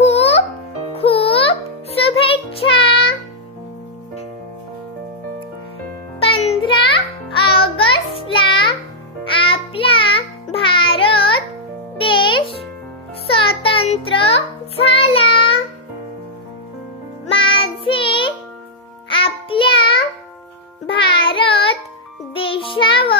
खूप खूप शुभेच्छा. 15 ऑगस्टला आपला भारत देश स्वतंत्र झाला. माझे आपल्या भारत देशावर